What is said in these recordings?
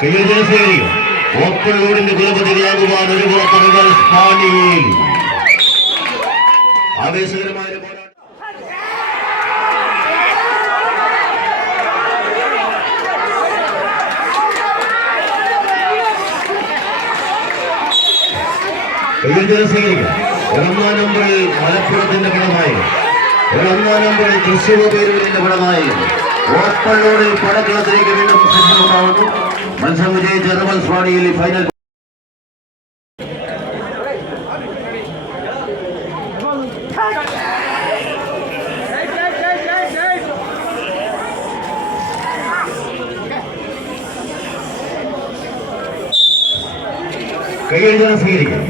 കയ്യജനസേനയും open റോഡിന്റെ കുലപതികളാകുവാൻ ഒരു പുറത്തുകൾ സ്പാനിയിൽ ആവേശകരമായ ഒന്നാം നമ്പറിൽ മലപ്പുറത്തിന്റെ പടമായി ഒന്നാം നമ്പറിൽ തൃശ്ശൂർ പേരൂരിന്റെ പടമായി ഓപ്പൺ റോഡിൽ പടക്കളത്തിലേക്ക് വീണ്ടും സജ്ജമാവുന്നു. മത്സരം വിജയിച്ച റിവൽ സ്വാണിയിൽ ഫൈനൽ കയ്യെഴുതാൻ സ്വീകരിക്കും.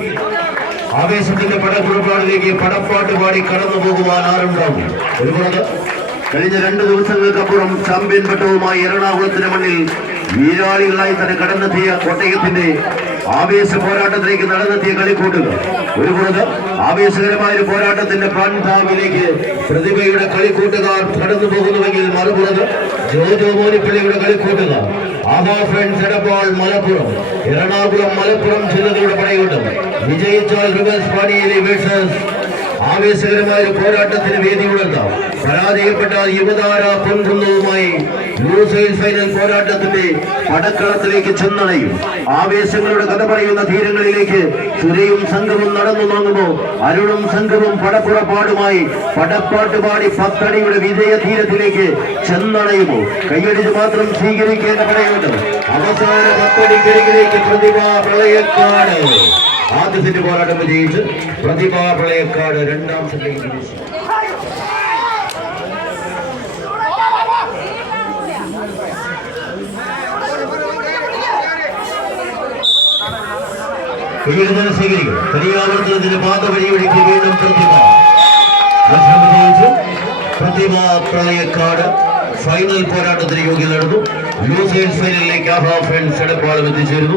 ആവേശത്തിന്റെ പടപ്പുറപ്പാടിലേക്ക് പടപ്പാട്ട് പാടി കടന്നു പോകുവാൻ ആരുണ്ടാവും? ഒരു പുറത്ത് കഴിഞ്ഞ 2 ദിവസങ്ങൾക്കപ്പുറം ചാമ്പ്യൻ പട്ടവുമായി എറണാകുളത്തിന് മണ്ണിൽ വീരാളികളായി തന്നെ കടന്നെത്തിയ കോട്ടയത്തിന്റെ ആവേശ പോരാട്ടത്തിലേക്ക് നടന്നെത്തിയ കളിക്കൂട്ടുകൾ. ഒരു പുറത്ത് ആവേശകരമായ ഒരു പോരാട്ടത്തിന്റെ പാൻതാവിലേക്ക് പ്രതിഭയുടെ കളിക്കൂട്ടുകാർ കടന്നു പോകുന്നുവെങ്കിൽ മറുപുറത്ത് ജോജോ മോനിപ്പള്ളിയുടെ കളിക്കൂട്ടുകാർ ആഹാ ഫ്രണ്ട്സ് എടപ്പാൾ മലപ്പുറം എറണാകുളം മലപ്പുറം ജില്ലകളുടെ പടയോട്ടം വിജയിച്ചാൽ റിവൽ സ്പാനിയിലെ വേഴ്സസ് ആവേശകരമായ ഒരു പോരാട്ടത്തിന് വേദി ഉണർത്താം. പരാജയപ്പെട്ട യുവതാര പൊൻകുന്നവുമായി ലൂസേഴ്സ് ഫൈനൽ പോരാട്ടത്തിന്റെ പടക്കളത്തിലേക്ക് ചെന്നണയും. ആവേശങ്ങളുടെ കഥ പറയുന്ന തീരങ്ങളിലേക്ക് സുരയും സംഘവും നടന്നു വാങ്ങുമോ? അരുണും സംഘവും പടപ്പുറപ്പാടുമായി പടപ്പാട്ട് പാടി 10 അടിയുടെ വിജയ തീരത്തിലേക്ക് ചെന്നണയുമോ? കൈയടിച്ച് മാത്രം സ്വീകരിക്കേണ്ട പടയോട്ടം അവസാന 10 അടിക്കരികിലേക്ക് പ്രതിഭാ പ്രളയക്കാട് ആദ്യ സെറ്റ് പോരാട്ടം വിജയിച്ച് പ്രതിഭാ പ്രളയക്കാട് രണ്ടാം സെറ്റിലേക്ക് തിരിച്ചു. സ്വീകരിക്കും. പരിയാവർത്തനത്തിന് പാത വഴിയൊഴുക്കി വീണ്ടും പ്രതിഭ മത്സരം വിജയിച്ചു. പ്രതിഭാ പ്രളയക്കാട് ഫൈനൽ പോരാട്ടത്തിന് യോഗ്യത നടന്നു. ലൂസേഴ്സ് ഫൈനലിലേക്ക് ആഹാ ഫ്രണ്ട്സ് എടപ്പാളും എത്തിച്ചേരുന്നു.